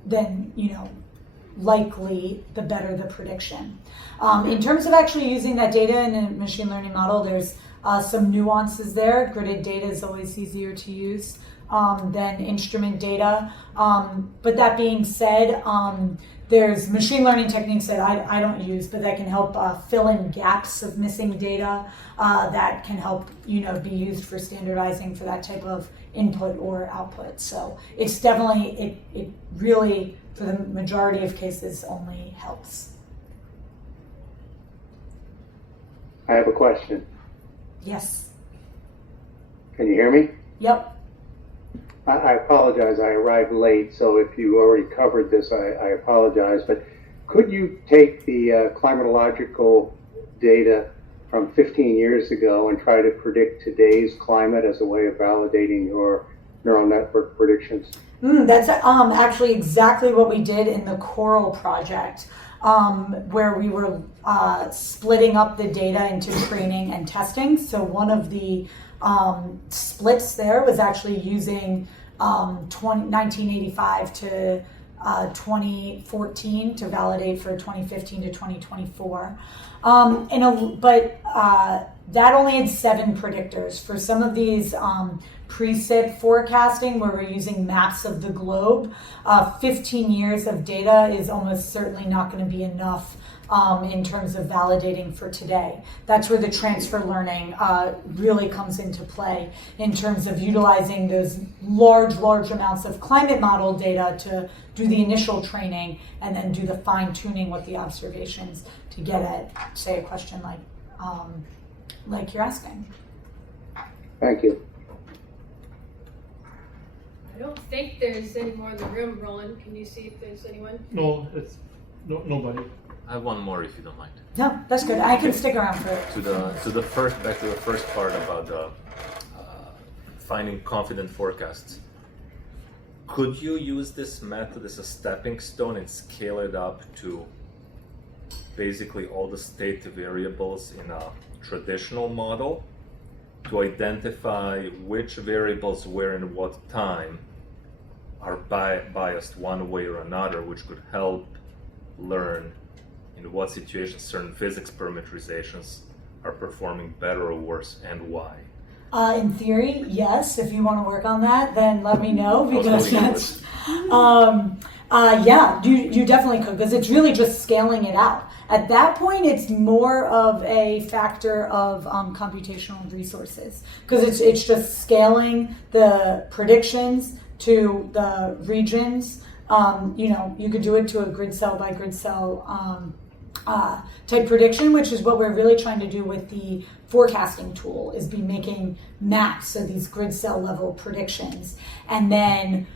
then likely the better the prediction. In terms of actually using that data in a machine learning model, there's some nuances there. Gridded data is always easier to use than instrument data. But that being said, there's machine learning techniques that I don't use, but that can help fill in gaps of missing data that can help be used for standardizing for that type of input or output. So it's definitely, it really, for the majority of cases, only helps. I have a question. Yes. Can you hear me? Yep. I apologize, I arrived late, so if you already covered this, I apologize, but could you take the climatological data from 15 years ago and try to predict today's climate as a way of validating your neural network predictions? That's actually exactly what we did in the Coral project, where we were splitting up the data into training and testing. So one of the splits there was actually using 1985 to 2014 to validate for 2015 to 2024. But that only had 7 predictors. For some of these precip forecasting, where we're using maps of the globe, 15 years of data is almost certainly not going to be enough in terms of validating for today. That's where the transfer learning really comes into play, in terms of utilizing those large amounts of climate model data to do the initial training and then do the fine tuning with the observations to get at, say, a question like you're asking. Thank you. I don't think there's any more in the room. Roland, can you see if there's anyone? No, it's nobody. I have one more if you don't mind. No, that's good. I can stick around for it. Back to the first part about the finding confident forecasts. Could you use this method as a stepping stone and scale it up to basically all the state variables in a traditional model to identify which variables where and what time are biased one way or another, which could help learn in what situations certain physics parameterizations are performing better or worse, and why? In theory, yes. If you want to work on that, then let me know, because that's you definitely could, because it's really just scaling it out. At that point, it's more of a factor of computational resources, because it's just scaling the predictions to the regions. You could do it to a grid cell by grid cell type prediction, which is what we're really trying to do with the forecasting tool, is be making maps, so these grid cell level predictions. And then,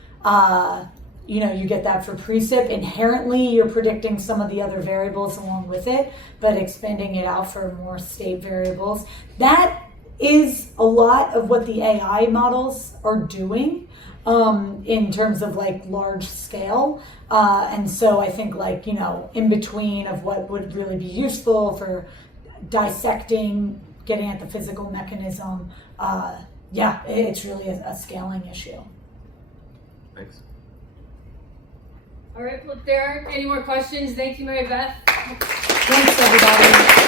you get that for precip. Inherently, you're predicting some of the other variables along with it, but expanding it out for more state variables. That is a lot of what the AI models are doing in terms of like large scale. And so I think in between of what would really be useful for dissecting, getting at the physical mechanism, it's really a scaling issue. Thanks. All right, well, if there aren't any more questions, thank you, Marybeth. Thanks, everybody.